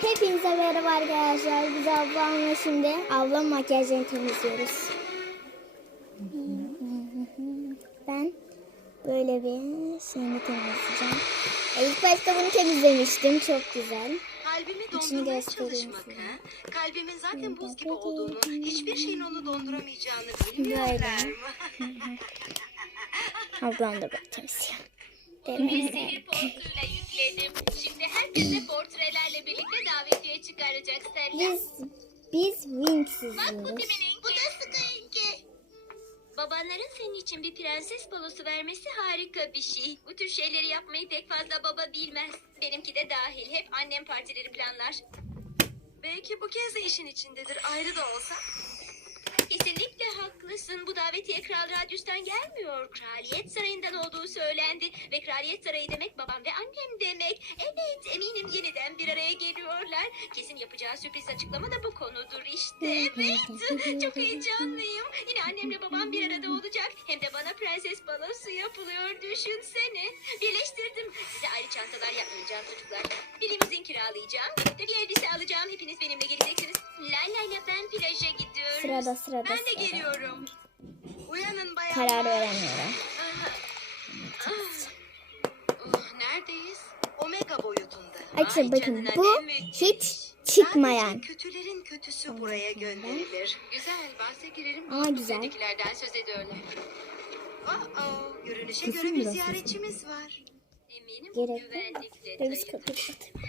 Hepinize merhaba arkadaşlar. Biz ablamla şimdi ablam makyajını temizliyoruz. Ben böyle bir şeyini temizleyeceğim. E, İlk başta bunu temizlemiştim. Çok güzel. Kalbimi dondurmaya çalışmak ha? Kalbimin zaten buz gibi olduğunu, hiçbir şeyin onu donduramayacağını bilmiyorlar mı? Ablam da böyle temizliyor. Sihir portuyla yükledim. Şimdi herkese portrelerle birlikte Biz biz Wings Bu izliyoruz. kimin Bu da Sky'inki. Babanların senin için bir prenses balosu vermesi harika bir şey. Bu tür şeyleri yapmayı pek fazla baba bilmez. Benimki de dahil. Hep annem partileri planlar. Belki bu kez de işin içindedir, ayrı da olsa. Kesinlikle haklısın. Bu davetiye Kral Radyus'tan gelmiyor. Kraliyet Sarayı'ndan olduğu söylendi. Ve Kraliyet Sarayı demek babam ve annem demek. Evet eminim yeniden bir araya geliyorlar. Kesin yapacağı sürpriz açıklama da bu konudur işte. Evet. Çok heyecanlıyım. Yine annemle babam bir arada olacak. Hem de bana prenses balosu yapılıyor. Düşünsene. Birleştirdim. Size ayrı çantalar yapmayacağım çocuklar. Birimizin kiralayacağım. Ve bir elbise alacağım. Hepiniz benimle geleceksiniz. Layla ile ben plaja gidiyoruz. Sırada sırada Ben de sırada. geliyorum. Uyanın bayanlar. Karar veremiyorum. Oh, neredeyiz? Omega boyutunda. Arkadaşlar Vay bakın canına, bu müthiş. hiç çıkmayan. Sadece kötülerin kötüsü buraya gönderilir. Güzel, bahse girelim. Aa, güzel. Buradakilerden söz ediyorlar. Oh, görünüşe Kesin göre bir biraz ziyaretçimiz var. Eminim bu Gerek yok. güvenlikle Ve biz kapıyı kapatalım.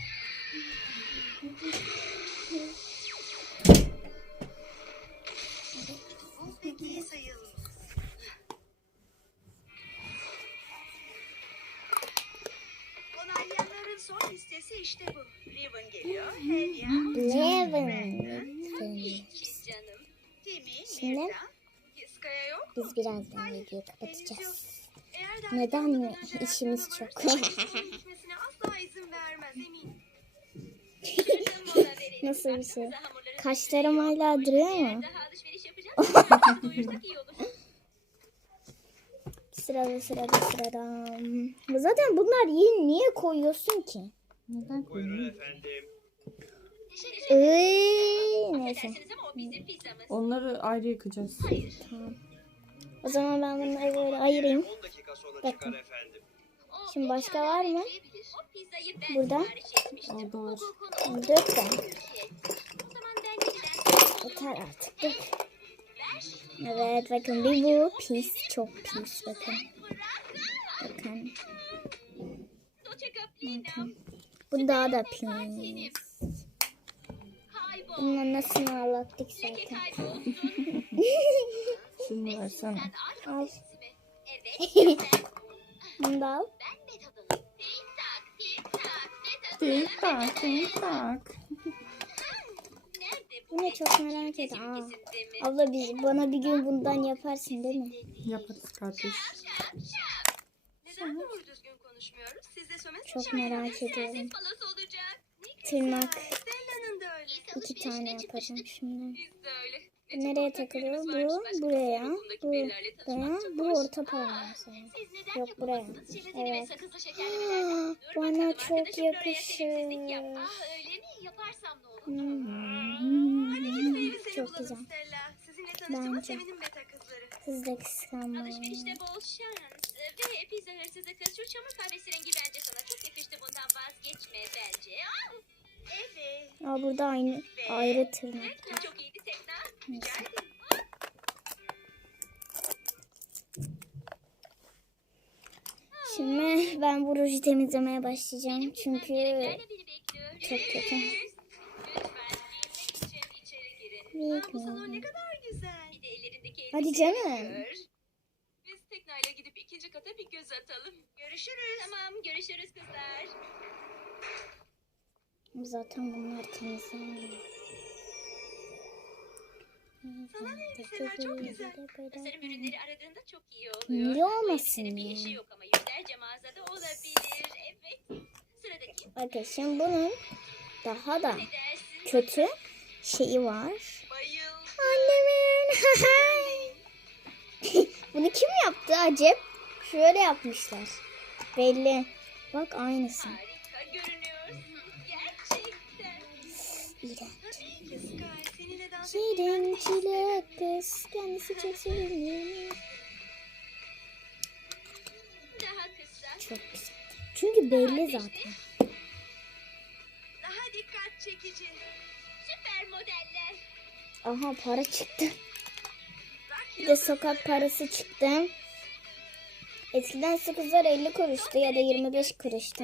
Listesi işte bu. Riven geliyor. Henya, Leven. Hiç canım. Timmy, Şimdi. Kiskaya yok. biz birazdan videoyu kapatacağız. Neden mi? İşimiz çok. Nasıl bir şey? Kaşlarım hala duruyor mu? Sırada sırada sırada. Zaten bunlar iyi niye koyuyorsun ki? Efendim. Teşekkür ederim. Iıı, neyse. Affedersiniz ama o bizim pizzamız. Onları ayrı yıkacağız. O zaman ben bunları böyle ayırayım. 10 dakika sonra Bakın. çıkar efendim. O Şimdi başka var mı? bekleyebilir. O pizzayı ben Burada. sipariş etmiştim. Orada var. Bu konu- Dök ben. Şey, O zaman ben giden Yeter artık dök. Evet bakın bir bu pis çok pis bakın. Bakın. Bakın. Bu daha da pis. Bununla nasıl ağlattık zaten. Şunu versene. Sen Al. Bunu da al. Tik tak tik tak. Tik tak tik tak. Nerede Bu ne çok merak ettim. Abla biz, bana bir gün bundan yaparsın değil mi? Yaparız kardeş. Neden doğru düzgün konuşmuyoruz? Siz de sömez Çok merak ediyorum. Olacak. Tırnak. Stella'nın da öyle. iki tane yapacağım şimdi. Biz de öyle. Bu nereye takılıyor? Bu buraya. Bu buraya. Bu orta. Siz neden Yok, buraya. yapamazsınız? Şeritli ve Evet. sakızlı şekerlemelerden. Aa, Dur bana çok arkadaşım yakışır. sevimsizlik yap. Ah öyle mi? Yaparsam ne olur? Hmm, Elbiseni Çok bulalım güzel. Stella. Sizinle tanıştığıma Bence. sevindim beta kızları. Siz de kıskanmayın. Alışverişte bol şans. Pizza hırsızı kız şu çamur kahvesi rengi bence sana çok yakıştı. Bundan vazgeçme bence. Evet. Aa, burada aynı ayrı tırnak. Çok iyiydi Tekna. Rica Neyse. ederim. Şimdi ben bu ruju temizlemeye başlayacağım. Çünkü çok kötü. Lütfen giyinmek için içeri girin. Bir Bu salon ne kadar güzel. Bir de ellerindeki Hadi elbiseleri canım. gör. Biz Tekna'yla gidip ikinci kata bir göz atalım. Görüşürüz. Tamam görüşürüz kızlar. Zaten bunlar temizlenmiyor. Sana ne elbiseler çok güzel. Tasarım ürünleri aradığında çok iyi oluyor. Niye olmasın elbisenin bir ya? işi yok ama yüzlerce mağazada olabilir. Evet. Sıradaki Bakın şimdi bunun daha da kötü şeyi var. Bayıldım. Annemin. Bunu kim yaptı acep? Şöyle yapmışlar. Belli. Bak aynısı. Şirin çilek kız. Kendisi kısa. Çok güzel. Çünkü belli zaten. Daha dikkat çekici. Süper modeller. Aha para çıktı. Bir de sokak parası çıktı. Eskiden sakızlar 50 kuruştu ya da 25 kuruştu.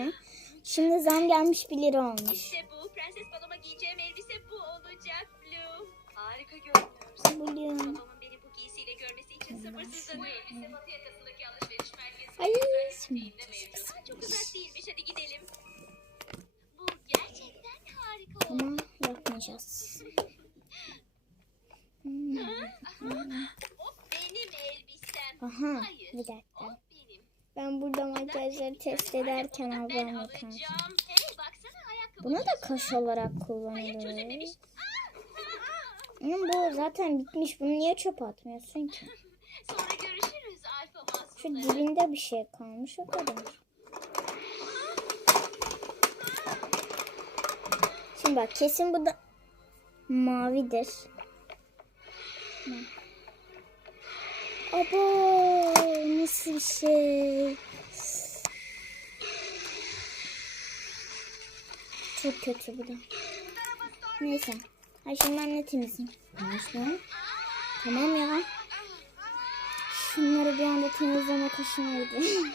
Şimdi zam gelmiş 1 lira olmuş. İşte bu. Prenses baloma giyeceğim elbise bu olacak Blue. Harika görünüyorsun. Biliyorum. Babamın beni bu giysiyle görmesi için sabırsızlanıyorum. Bu elbise batı yakasındaki alışveriş merkezi. Ay çok uzak değilmiş. Hadi gidelim. Bu gerçekten harika oldu. ama yapmayacağız. Hmm. O benim elbisem. Aha Hayır. bir dakika. Ben burada makyajları test ederken Bunu ben ablam alacağım. yapar. Hey baksana ayakkabı. Buna da kaş olarak kullanılır. Ama bu zaten bitmiş. Bunu niye çöpe atmıyorsun ki? Sonra görüşürüz alfa Şu dibinde bir şey kalmış o kadar. Şimdi bak kesin bu da mavidir. Abo nasıl bir şey? Çok kötü bu da. Neyse. Ay şimdi temizleyeyim? Neyse. Tamam ya. Şunları bir anda temizleme kaşınırdı.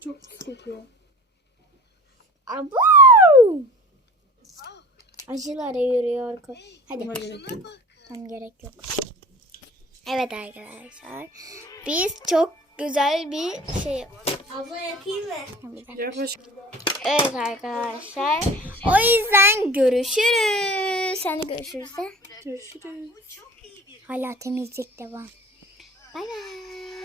Çok pis kokuyor. Abo! Acılara yürüyor. ko- Hadi. Tam gerek yok. Evet arkadaşlar. Biz çok güzel bir şey... Abla yakayım mı? Evet arkadaşlar. O yüzden görüşürüz. Sen de görüşürüz de. Görüşürüz. Hala temizlik devam. Bay bay.